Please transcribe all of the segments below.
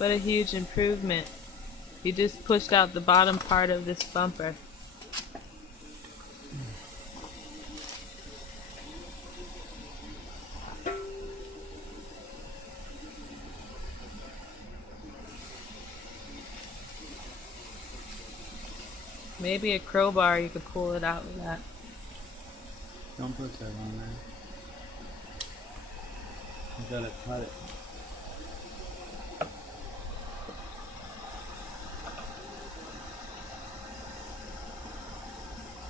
What a huge improvement. You just pushed out the bottom part of this bumper. Maybe a crowbar, you could pull it out with that. Don't put that on there. You gotta cut it.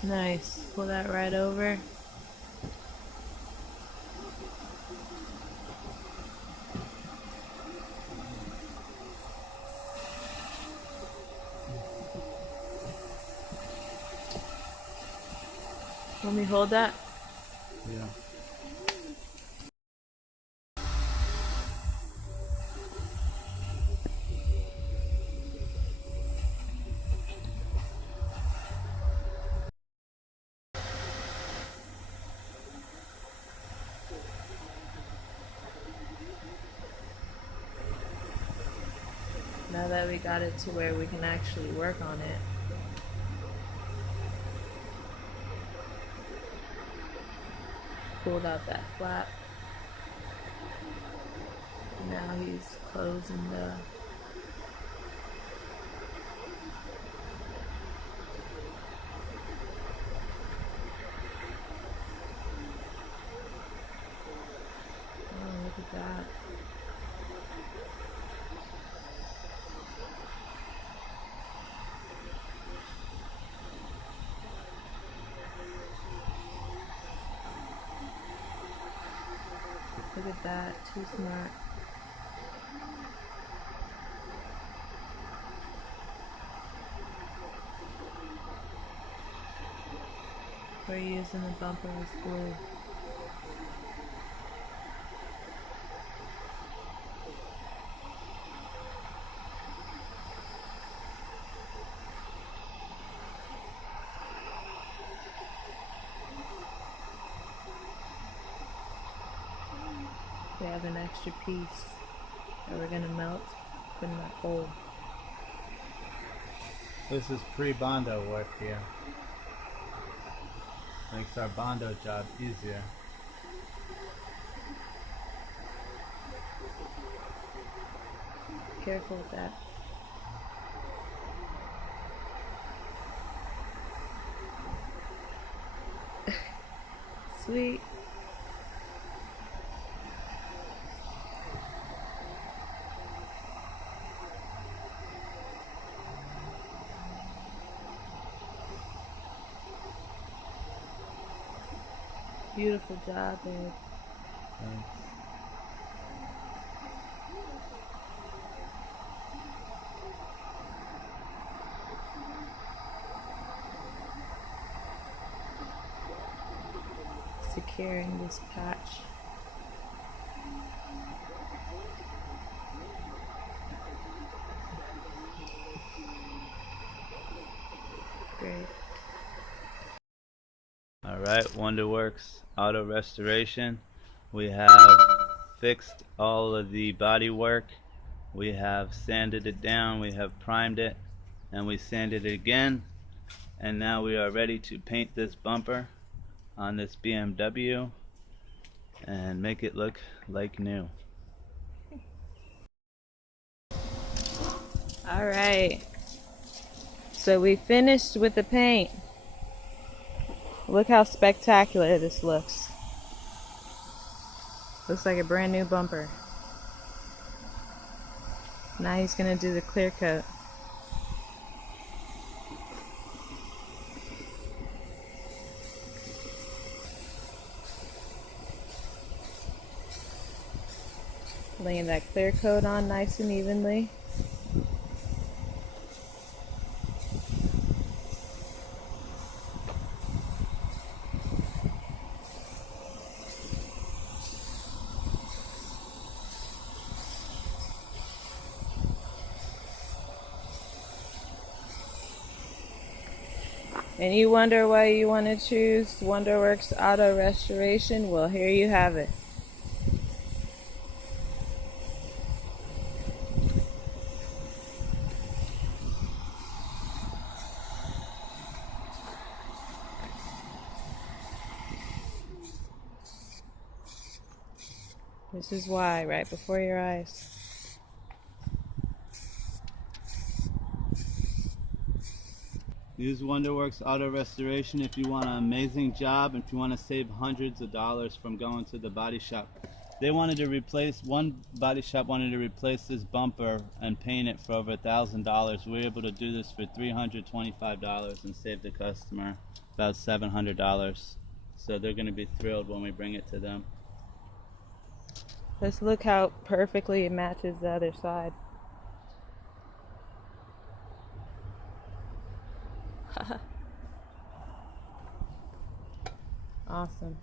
Nice. Pull that right over. Let me hold that. Yeah. Now that we got it to where we can actually work on it. Pulled out that flap. Now he's closing the look at that. Look at that, too smart. We're using the bumper as glue. We have an extra piece that we're gonna melt, put in that hole. This is pre-bondo work here. Makes our bondo job easier. Careful with that. Sweet. Beautiful job, babe. Thanks. Securing this patch. Great. Alright, Wonderworks Auto Restoration. We have fixed all of the body work. We have sanded it down, we have primed it, and we sanded it again. And now we are ready to paint this bumper on this BMW and make it look like new. Alright. So we finished with the paint. Look how spectacular this looks. Looks like a brand new bumper. Now he's gonna do the clear coat. Laying that clear coat on nice and evenly. And you wonder why you want to choose Wonderworks Auto Restoration? Well, here you have it. This is why, right before your eyes. Use Wonderworks Auto Restoration if you want an amazing job, if you want to save hundreds of dollars from going to the body shop. They wanted to replace, one body shop wanted to replace this bumper and paint it for over $1,000. We were able to do this for $325 and save the customer about $700. So they're going to be thrilled when we bring it to them. Let's look how perfectly it matches the other side. Awesome.